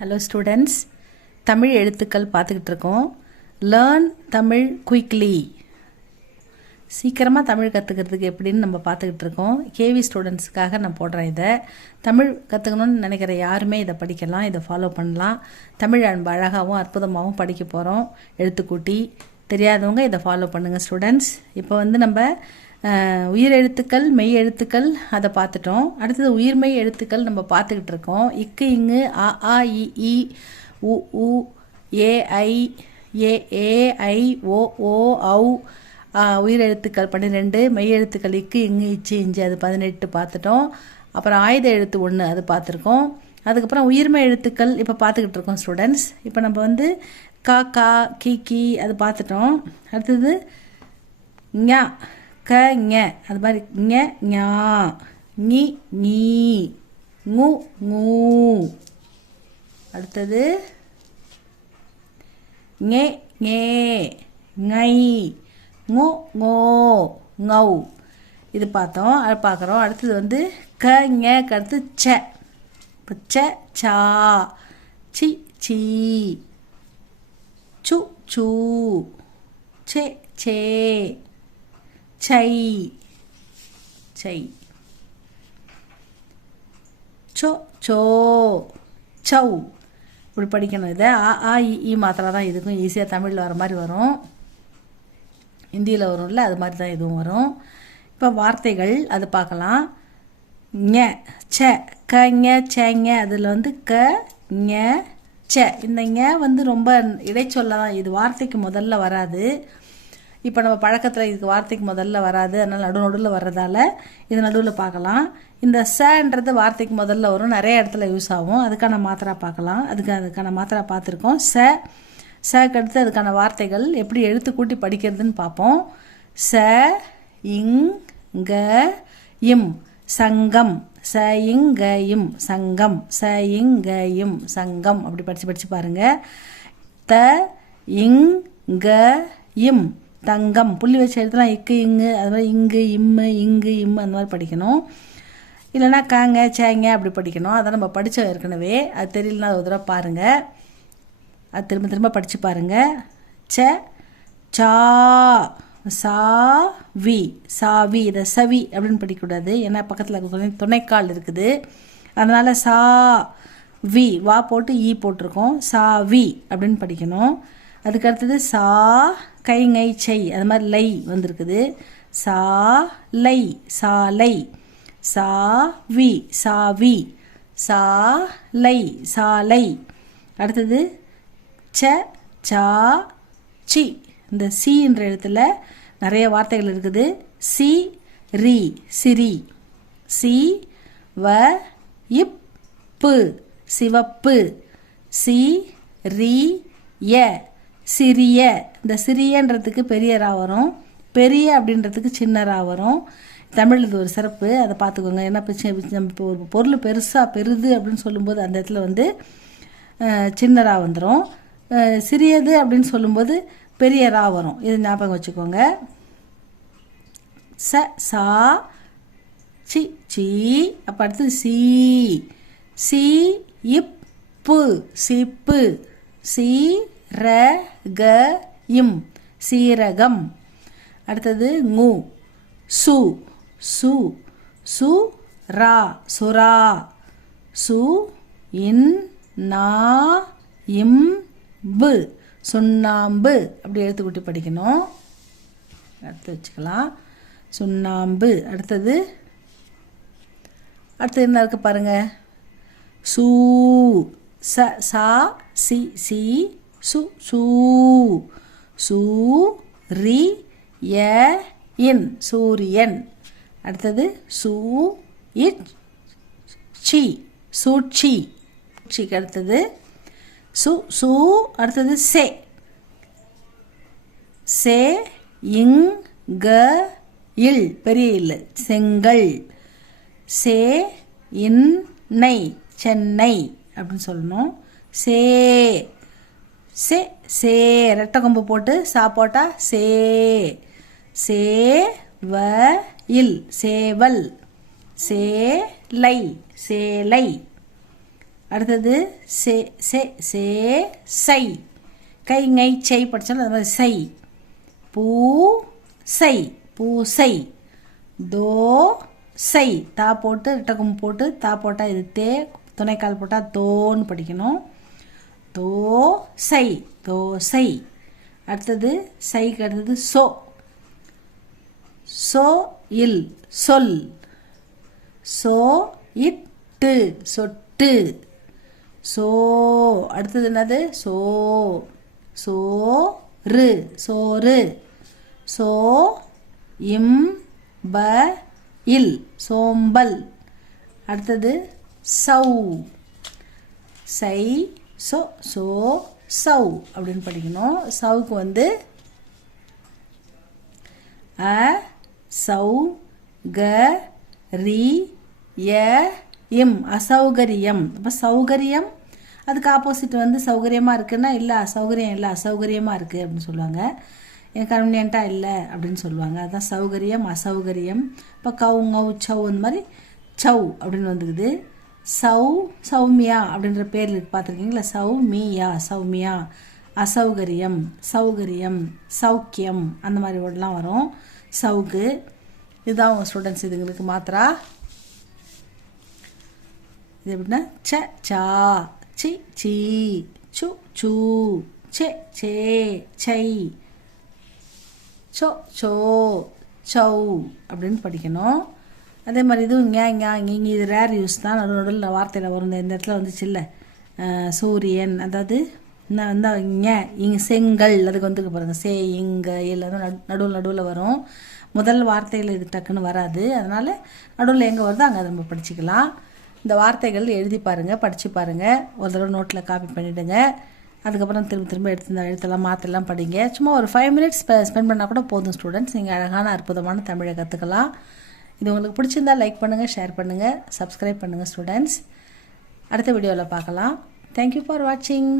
Hello students, Tamil எழுத்துக்கள் பார்த்துக்கிட்டு இருக்கோம். Learn Tamil quickly. சீக்கிரமாக தமிழ் கற்றுக்கிறதுக்கு எப்படின்னு நம்ம பார்த்துக்கிட்டு இருக்கோம். கேவி ஸ்டூடெண்ட்ஸுக்காக நான் போடுறேன். இதை தமிழ் கற்றுக்கணும்னு நினைக்கிற யாருமே இதை படிக்கலாம், இதை ஃபாலோ பண்ணலாம். தமிழ் அழகாகவும் அற்புதமாகவும் படிக்க போகிறோம். எழுத்துக்கூட்டி தெரியாதவங்க இதை ஃபாலோ பண்ணுங்கள் ஸ்டூடெண்ட்ஸ். இப்போ நம்ம உயிர் எழுத்துக்கள், மெய் எழுத்துக்கள் அதை பார்த்துட்டோம். அடுத்தது உயிர்மெய் எழுத்துக்கள் நம்ம பார்த்துக்கிட்டு இருக்கோம். இக்கு, இங்கு, அ, ஆ, இ, உ, ஊ, ஏ, ஐ, ஏ, ஐ, ஓ, ஔ. உயிர் எழுத்துக்கள் 12, மெய் எழுத்துக்கள் இக்கு, இங்கு, இச்சு, இஞ்சு அது 18 பார்த்துட்டோம். அப்புறம் ஆயுத எழுத்து 1 அது பார்த்துருக்கோம். அதுக்கப்புறம் உயிர்மெய் எழுத்துக்கள் இப்போ பார்த்துக்கிட்டு இருக்கோம் ஸ்டூடெண்ட்ஸ். இப்போ நம்ம கா, கா, கி அது பார்த்துட்டோம். அடுத்தது ஞா, க, ஞ அது மாதிரி ஞ, ஞா, ஞி, நீ, ங்கு, ngூ. அடுத்தது ஞே, ஞே, ngை, ngொ, ngோ, ngௌ இது பார்த்தோம். அது பார்க்குறோம். அடுத்தது க, ஞக்கு அடுத்து ச. இப்போ ச, சா, சி, சீ, சு, சூ, சே, சே, சை, சை, சோ, சோ, சௌ. இப்படி படிக்கணும். இதை ஆ, இ மாத்திரம் தான் இதுக்கும் ஈஸியாக தமிழில் வர மாதிரி வரும். ஹிந்தியில் வரும்ல, அது மாதிரி தான் இதுவும் வரும். இப்போ வார்த்தைகள் அது பார்க்கலாம். ஞ, ச, க, ஞ, ச, ஞ அதில் க, ஞ, ச. இந்த ஞ ரொம்ப இடைச்சொல்ல தான், இது வார்த்தைக்கு முதல்ல வராது. இப்போ நம்ம பழக்கத்தில் இதுக்கு வார்த்தைக்கு முதல்ல வராது, அதனால் நடுவில் வர்றதால இது நடுவில் பார்க்கலாம். இந்த சன்றது வார்த்தைக்கு முதல்ல வரும், நிறைய இடத்துல யூஸ் ஆகும். அதுக்கான மாத்திரா பார்க்கலாம். அதுக்கான மாத்திரா பார்த்துருக்கோம். சக்கு அடுத்து அதுக்கான வார்த்தைகள் எப்படி எழுத்து கூட்டி படிக்கிறதுன்னு பார்ப்போம். ச, இங், க, இம் சங்கம். ச, இங், க, இம் சங்கம். ச, இங், க, இம் சங்கம். அப்படி படித்து பாருங்கள். த, இங், க, இம் தங்கம். புள்ளி வச்சு எழுத்துலாம் இக்கு, இங்கு அது மாதிரி இங்கு, இம்மு, இங்கு, இம்மு அந்த மாதிரி படிக்கணும். இல்லைனா காங்க, சேங்க அப்படி படிக்கணும். அதை நம்ம படித்தோம் ஏற்கனவே. அது தெரியலனா ஒரு தடவை பாருங்கள். அது திரும்ப படித்து பாருங்கள். ச, சா, சா, வி, சாவி. இதை சவி அப்படின்னு படிக்கக்கூடாது, ஏன்னா பக்கத்தில் துணைக்கால் இருக்குது. அதனால் சா, வி வா போட்டு ஈ போட்டிருக்கோம். சா, வி அப்படின்னு படிக்கணும். அதுக்கு அடுத்தது சா, கை, ngை, சை அது மாதிரி லை வந்திருக்குது. சா, லை, சாலை. சா, வி, சாவி. சா, லை, சாலை. அடுத்தது ச, சா, சி. இந்த சி என்ற எழுத்துல நிறைய வார்த்தைகள் இருக்குது. சி, ரி, சிரி. சி, வ, இப்பு சிவப்பு. சி, ரி, ய சிறிய. இந்த சிறியன்றதுக்கு பெரிய ரா வரும், பெரிய அப்படின்றதுக்கு சின்ன ரா வரும். தமிழ் இது ஒரு சிறப்பு, அதை பார்த்துக்கோங்க. ஏன்னா இப்போ ஒரு பொருள் பெருது அப்படின்னு சொல்லும்போது அந்த இடத்துல சின்ன ரா வந்துடும். சிறியது அப்படின்னு சொல்லும்போது பெரிய ரா வரும். இது ஞாபகம் வச்சுக்கோங்க. ச, சா, சி, சி. அப்போ அடுத்தது சி, சி, இப்பு சிப்பு. சி, ர, க, இம் சீரகம். அடுத்தது ngூ, சு, சு, சு, ரா, சுறா. சு, இன், நா, இம், பு சுண்ணாம்பு. அப்படி எழுத்துக்கூட்டி படிக்கணும். அடுத்து வச்சுக்கலாம். சுண்ணாம்பு. அடுத்தது என்ன இருக்கு பாருங்க. சூ, ச, சா, சி, சி, சு, சூ. சூ, ரி, ய, இன் சூரியன். அடுத்தது சூ, இச், சி, சூழ்ச்சி. சூழ்ச்சிக்கு அடுத்தது சு, சூ. அடுத்தது சே. சே, இங், க, இல் பெரிய இல்லை செங்கல். சே, இன், நை சென்னை அப்படின்னு சொல்லணும். சே, சே, சே ரெட்டை கொம்பு போட்டு சா போட்டா சே. சே, வ, இல் சேவல். சேலை, சேலை. அடுத்தது சே சே சே சை, கை ngை செய் படித்தாலும் அது மாதிரி சை. பூ சை, பூசை. தோ சை, தா போட்டு ரெட்டகம் போட்டு தா போட்டால் இது தே, துணைக்கால் போட்டால் தோன்னு படிக்கணும். தோ சை, தோசை. அடுத்தது சைக்கு அடுத்தது சோ, சோ இல் சொல். சோ இட்டு சொட்டு. சோ அடுத்தது என்னது சோ, சோறு சோறு. சோ இம் ப இல் சோம்பல். அடுத்தது சௌ, சை சோ சோ சௌ அப்படின்னு படிக்கணும். சவுக்கு வந்து அ சௌ க ரி ய இம், அசௌகரியம். அப்போ சௌகரியம் அதுக்கு ஆப்போசிட் வந்து சௌகரியமாக இருக்குன்னா இல்லை அசௌகரியம் இல்லை அசௌகரியமாக இருக்குது அப்படின்னு சொல்லுவாங்க. எனக்கு கன்வீனியண்ட்டாக இல்லை அப்படின்னு சொல்லுவாங்க. அதுதான் சௌகரியம் அசௌகரியம். இப்போ கவு ngவு சௌ அந்த மாதிரி சௌ அப்படின்னு வந்துக்குது. சௌ சௌமியா அப்படின்ற பேர் பார்த்துருக்கீங்களா? சௌமியா சௌமியா. அசௌகரியம் சௌகரியம் சௌக்கியம் அந்த மாதிரி வேர்டெலாம் வரும். சவுக்கு இதுதான் உங்கள் ஸ்டூடெண்ட்ஸ் இதுங்களுக்கு மாத்திரா. இது எப்படின்னா ச சா சி சி சு சூ சே சே சை சோ சோ சௌ அப்படின்னு படிக்கணும். அதே மாதிரி இதுவும் இங்கே இது ரேர் யூஸ் தான். நடுவில் வார்த்தையில் வரும். இந்த இடத்துல வந்துச்சு இல்லை சூரியன், அதாவது நான் வந்து இங்கே செங்கல் அதுக்கு வந்துருக்கு பாருங்கள். சே இங்கே எல்லாரும் நடுவில் வரும். முதல் வார்த்தையில் இது டக்குன்னு வராது. அதனால் நடுவில் எங்கே வருதோ அங்கே அதை நம்ம படிச்சுக்கலாம். இந்த வார்த்தைகள் எழுதி பாருங்கள், படித்து பாருங்கள். ஒரு தடவை நோட்டில் காப்பி பண்ணிவிடுங்க. அதுக்கப்புறம் திரும்ப எடுத்து இந்த எழுத்தெல்லாம் மாற்றலாம் படிங்க. சும்மா ஒரு 5 மினிட்ஸ் ஸ்பெண்ட் பண்ணால் கூட போதும் ஸ்டூடெண்ட்ஸ். நீங்கள் அழகான அற்புதமான தமிழை கற்றுக்கலாம். இது உங்களுக்கு பிடிச்சிருந்தா லைக் பண்ணுங்கள், ஷேர் பண்ணுங்கள், சப்ஸ்கிரைப் பண்ணுங்கள் ஸ்டூடெண்ட்ஸ். அடுத்த வீடியோவில் பார்க்கலாம். தேங்க்யூ ஃபார் வாட்சிங்.